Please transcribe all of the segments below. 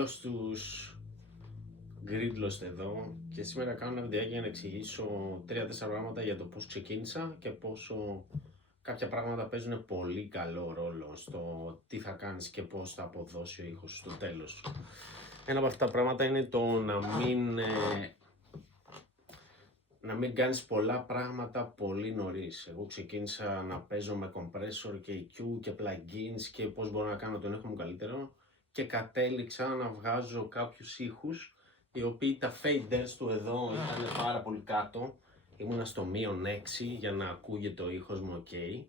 Καλώς τους Gridlost εδώ και σήμερα κάνω ένα βιντεάκι για να εξηγήσω 3-4 πράγματα για το πώς ξεκίνησα και πόσο κάποια πράγματα παίζουν πολύ καλό ρόλο στο τι θα κάνεις και πώς θα αποδώσει ο ήχος στο τέλος. Ένα από αυτά τα πράγματα είναι το να μην κάνεις πολλά πράγματα πολύ νωρίς. Εγώ ξεκίνησα να παίζω με compressor και EQ και plugins και πώς μπορώ να κάνω τον ήχο μου καλύτερο και κατέληξα να βγάζω κάποιους ήχους οι οποίοι τα faders του εδώ ήταν πάρα πολύ κάτω. Ήμουνα στο -6 για να ακούγεται ο ήχος μου ok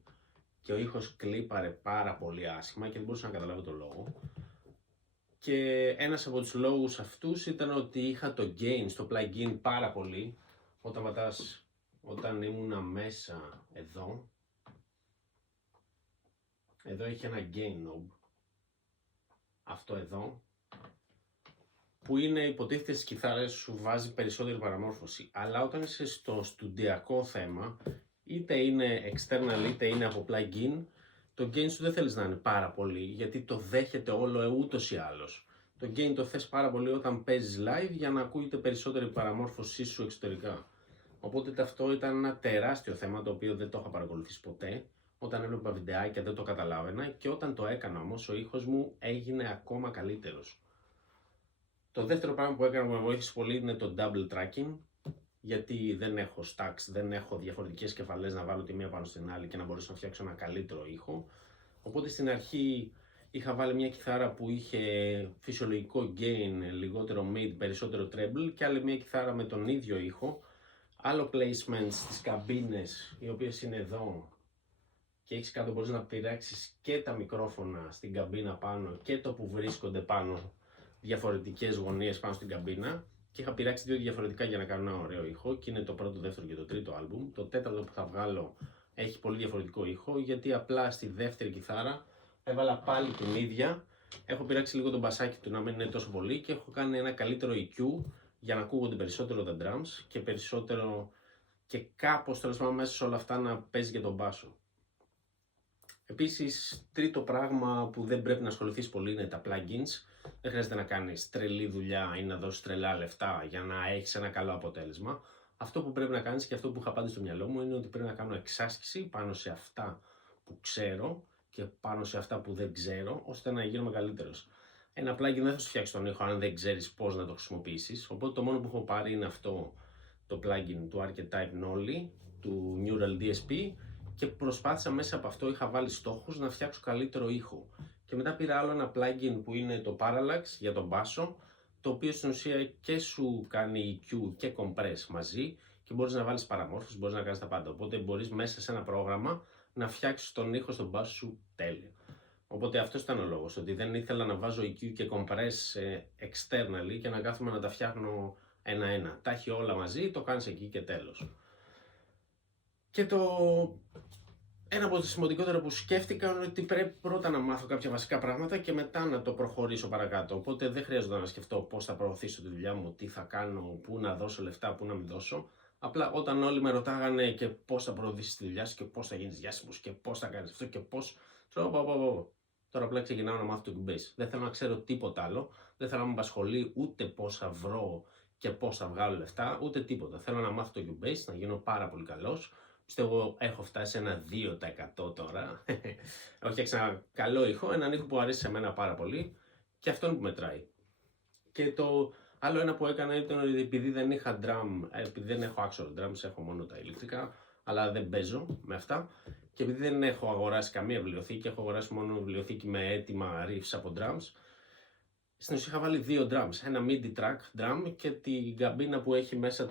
και ο ήχος κλίπαρε πάρα πολύ άσχημα και δεν μπορούσα να καταλάβω το λόγο. Και ένας από τους λόγους αυτούς ήταν ότι είχα το gain στο plugin πάρα πολύ. Όταν ήμουνα μέσα εδώ έχει ένα gain knob, αυτό εδώ, που είναι υποτίθεται στις κιθάρες σου βάζει περισσότερη παραμόρφωση, αλλά όταν είσαι στο στουντιακό θέμα, είτε είναι external είτε είναι από plugin, το gain σου δεν θέλεις να είναι πάρα πολύ, γιατί το δέχεται όλο ούτως ή άλλως. Το gain το θες πάρα πολύ όταν παίζεις live για να ακούγεται περισσότερη παραμόρφωσή σου εξωτερικά. Οπότε αυτό ήταν ένα τεράστιο θέμα το οποίο δεν το είχα παρακολουθήσει ποτέ. Όταν έβλεπα βιντεάκια δεν το καταλάβαινα και όταν το έκανα όμως ο ήχος μου έγινε ακόμα καλύτερος. Το δεύτερο πράγμα που έκανα που με βοήθησε πολύ είναι το double tracking, γιατί δεν έχω stacks, δεν έχω διαφορετικές κεφαλές να βάλω τη μία πάνω στην άλλη και να μπορέσω να φτιάξω ένα καλύτερο ήχο. Οπότε στην αρχή είχα βάλει μια κιθάρα που είχε φυσιολογικό gain, λιγότερο mid, περισσότερο treble και άλλη μια κιθάρα με τον ίδιο ήχο. Άλλο placement στις καμπίνες, οι οποίες είναι εδώ και έχεις κάτω, μπορείς να πειράξεις και τα μικρόφωνα στην καμπίνα πάνω και το που βρίσκονται πάνω, διαφορετικές γωνίες πάνω στην καμπίνα, και είχα πειράξει δύο διαφορετικά για να κάνω ένα ωραίο ήχο και είναι το πρώτο, δεύτερο και το τρίτο άλμπουμ. Το τέταρτο που θα βγάλω έχει πολύ διαφορετικό ήχο, γιατί απλά στη δεύτερη κιθάρα έβαλα πάλι την ίδια, έχω πειράξει λίγο το μπασάκι του να μην είναι τόσο πολύ και έχω κάνει ένα καλύτερο EQ για να ακούγονται περισσότερο τα drums και περισσότερο και κάπως τέλος πάντων μέσα σε όλα αυτά να παίζει και τον μπάσο. Επίσης, τρίτο πράγμα που δεν πρέπει να ασχοληθείς πολύ είναι τα plugins. Δεν χρειάζεται να κάνεις τρελή δουλειά ή να δώσεις τρελά λεφτά για να έχεις ένα καλό αποτέλεσμα. Αυτό που πρέπει να κάνεις και αυτό που είχα πάντα στο μυαλό μου είναι ότι πρέπει να κάνω εξάσκηση πάνω σε αυτά που ξέρω και πάνω σε αυτά που δεν ξέρω, ώστε να γίνομαι καλύτερος. Ένα plugin δεν θα σου φτιάξει τον ήχο αν δεν ξέρεις πώς να το χρησιμοποιήσεις. Οπότε το μόνο που έχω πάρει είναι αυτό το plugin του Archetype Nolly, του Neural DSP, και προσπάθησα μέσα από αυτό, είχα βάλει στόχους να φτιάξω καλύτερο ήχο. Και μετά πήρα άλλο ένα plugin που είναι το Parallax για τον μπάσο, το οποίο στην ουσία και σου κάνει EQ και compress μαζί και μπορείς να βάλεις παραμόρφωση, μπορείς να κάνεις τα πάντα. Οπότε μπορείς μέσα σε ένα πρόγραμμα να φτιάξεις τον ήχο στον μπάσο σου τέλεια. Οπότε αυτός ήταν ο λόγος, ότι δεν ήθελα να βάζω EQ και compress externally και να κάθομαι να τα φτιάχνω ένα-ένα. Τα έχει όλα μαζί, το κάνεις εκεί και τέλος. Και ένα από τα σημαντικότερα που σκέφτηκα είναι ότι πρέπει πρώτα να μάθω κάποια βασικά πράγματα και μετά να το προχωρήσω παρακάτω. Οπότε δεν χρειάζεται να σκεφτώ πώς θα προωθήσω τη δουλειά μου, τι θα κάνω, πού να δώσω λεφτά, πού να μην δώσω. Απλά όταν όλοι με ρωτάγανε και πώς θα προωθήσεις τη δουλειά σου και πώς θα γίνεις διάσημος και πώς θα κάνεις αυτό και πώς. Τώρα απλά ξεκινάω να μάθω το Cubase. Δεν θέλω να ξέρω τίποτα άλλο. Δεν θέλω να με απασχολεί ούτε πώς θα βρω και πώς θα βγάλω λεφτά, ούτε τίποτα. Θέλω να μάθω το Cubase, να γίνω πάρα πολύ καλός. Πιστεύω έχω φτάσει σε ένα 2% τώρα. Έχω φτιάξει ένα καλό ήχο, έναν ήχο που αρέσει σε μένα πάρα πολύ και αυτόν που μετράει. Και το άλλο ένα που έκανα ήταν ότι επειδή δεν είχα drum, επειδή δεν έχω actual drums, έχω μόνο τα ηλεκτρικά, αλλά δεν παίζω με αυτά. Και επειδή δεν έχω αγοράσει καμία βιβλιοθήκη, έχω αγοράσει μόνο βιβλιοθήκη με έτοιμα riffs από drums. Στην ουσία είχα βάλει δύο drums, ένα MIDI track drum και την καμπίνα που έχει μέσα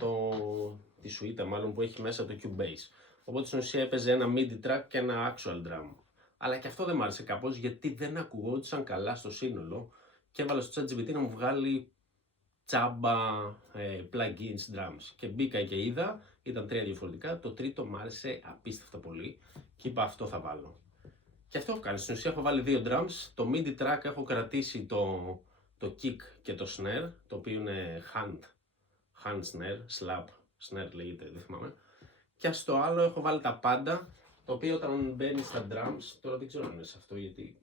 τη σουίτα μάλλον που έχει μέσα το Cubase. Οπότε στην ουσία έπαιζε ένα MIDI track και ένα actual drum. Αλλά και αυτό δεν μ' άρεσε κάπως γιατί δεν ακουγόντουσαν καλά στο σύνολο και έβαλα στο ChatGPT να μου βγάλει τσάμπα plugins drums. Και μπήκα και είδα, ήταν τρία διαφορετικά, το τρίτο μ' άρεσε απίστευτα πολύ και είπα αυτό θα βάλω. Και αυτό έχω κάνει, στην ουσία έχω βάλει δύο drums, το MIDI track έχω κρατήσει το kick και το snare, το οποίο είναι hand snare, slap snare λέγεται, δεν θυμάμαι. Και στο άλλο έχω βάλει τα πάντα, το οποίο όταν μπαίνει στα drums, τώρα δεν ξέρω αν είναι σε αυτό γιατί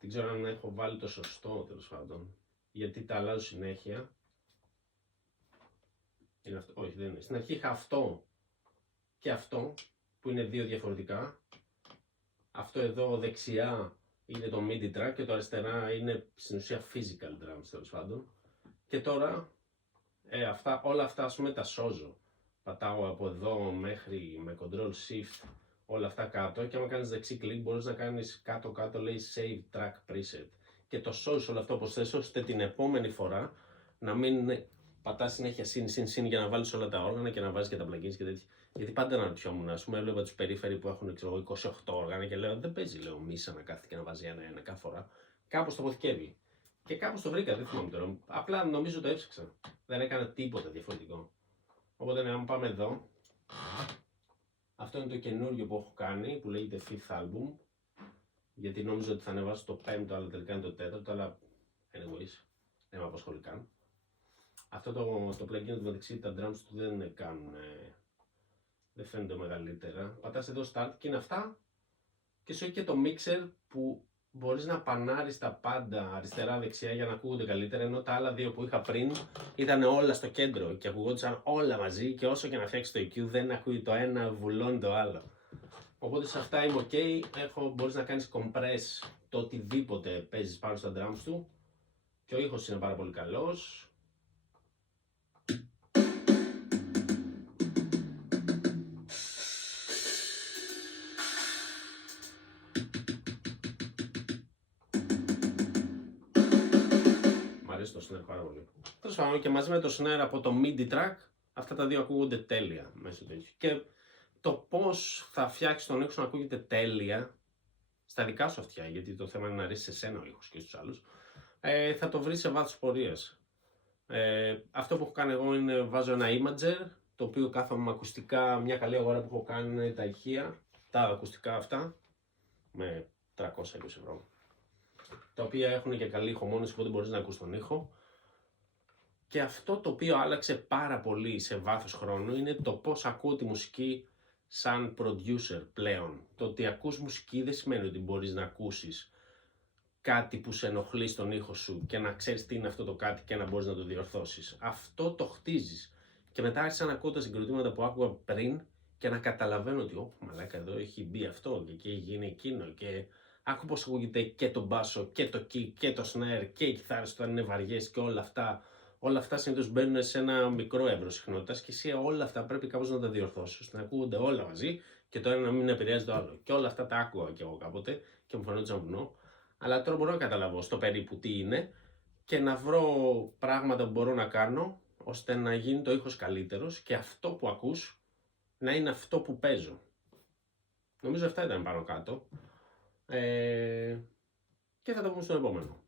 Δεν ξέρω αν έχω βάλει το σωστό, τέλος πάντων. Γιατί τα αλλάζω συνέχεια. Είναι αυτό. Όχι, δεν είναι. Στην αρχή είχα αυτό και αυτό, που είναι δύο διαφορετικά. Αυτό εδώ δεξιά είναι το MIDI track και το αριστερά είναι στην ουσία physical drums, τέλος πάντων. Και τώρα όλα αυτά ας πούμε τα σώζω. Πατάω από εδώ μέχρι με Ctrl Shift όλα αυτά κάτω και άμα κάνεις δεξί κλικ μπορείς να κάνεις κάτω λέει Save Track Preset και το σώζεις όλο αυτό όπως θες, ώστε την επόμενη φορά να μην πατάς συνέχεια συν για να βάλεις όλα τα όργανα και να βάζεις και τα plugins και τέτοια. Γιατί πάντα αναρωτιόμουν, ας πούμε, έβλεπα τους περίφεροι που έχουν 28 όργανα και λέω δεν παίζει, λέω Μίσα να κάθεται και να βάζει ένα κάθε φορά. Κάπως το αποθηκεύει. Και κάπως το βρήκα, δεν θυμάμαι τώρα. Απλά νομίζω το έψαξα. Δεν έκανα τίποτα διαφορετικό. Οπότε, αν πάμε εδώ, αυτό είναι το καινούριο που έχω κάνει, που λέγεται Fifth Album. Γιατί νόμιζα ότι θα ανεβάσω το 5ο, αλλά τελικά είναι το 4ο, αλλά anyways, δεν με απασχολεί καν. Αυτό το plugin του μεταξύ, τα drums του δεν κάνουν, δεν φαίνονται μεγαλύτερα. Πατάς εδώ Start και είναι αυτά. Και σου έχει και το mixer που μπορείς να πανάρεις τα πάντα αριστερά-δεξιά για να ακούγονται καλύτερα, ενώ τα άλλα δύο που είχα πριν ήταν όλα στο κέντρο και ακουγόντουσαν όλα μαζί και όσο και να φτιάξεις το EQ δεν ακούει το ένα, βουλώνει το άλλο. Οπότε σε αυτά είμαι ok, μπορείς να κάνεις compress το οτιδήποτε παίζεις πάνω στα drums του και ο ήχος είναι πάρα πολύ καλός. Μ' αρέσει το snare πάρα πολύ. Τέλος πάντων, και μαζί με το snare από το MIDI track, αυτά τα δύο ακούγονται τέλεια μέσω του ήχου. Και το πώς θα φτιάξεις τον ήχο να ακούγεται τέλεια στα δικά σου αυτιά, γιατί το θέμα είναι να αρέσει σε σένα ο ήχος και στους άλλους, θα το βρεις σε βάθος πορείας. Αυτό που έχω κάνει εγώ είναι βάζω ένα imager, το οποίο κάθομαι με ακουστικά, μια καλή αγορά που έχω κάνει είναι τα ηχεία, τα ακουστικά αυτά, με 320 ευρώ. Τα οποία έχουν και καλή ηχομόνωση, οπότε μπορείς να ακούς τον ήχο. Και αυτό το οποίο άλλαξε πάρα πολύ σε βάθος χρόνου είναι το πώς ακούω τη μουσική σαν producer πλέον. Το ότι ακούς μουσική δεν σημαίνει ότι μπορείς να ακούσεις κάτι που σε ενοχλεί στον ήχο σου και να ξέρεις τι είναι αυτό το κάτι και να μπορείς να το διορθώσεις. Αυτό το χτίζεις. Και μετά άρχισα να ακούω τα συγκροτήματα που άκουγα πριν και να καταλαβαίνω ότι μαλάκα εδώ έχει μπει αυτό και εκεί γίνει εκείνο και άκου πως ακούγεται και το μπάσο και το kick και το snare και οι κιθάρες όταν είναι βαριές και όλα αυτά. Όλα αυτά συνήθως μπαίνουν σε ένα μικρό εύρος συχνότητας και εσύ όλα αυτά πρέπει κάπως να τα διορθώσεις, ώστε να ακούγονται όλα μαζί και το ένα να μην επηρεάζει το άλλο. Και όλα αυτά τα άκουγα κι εγώ κάποτε και μου φαινόταν βουνό. Αλλά τώρα μπορώ να καταλάβω στο περίπου τι είναι και να βρω πράγματα που μπορώ να κάνω ώστε να γίνει το ήχος καλύτερος και αυτό που ακούς να είναι αυτό που παίζω. Νομίζω αυτά ήταν πάνω κάτω. Και θα τα πούμε στο επόμενο.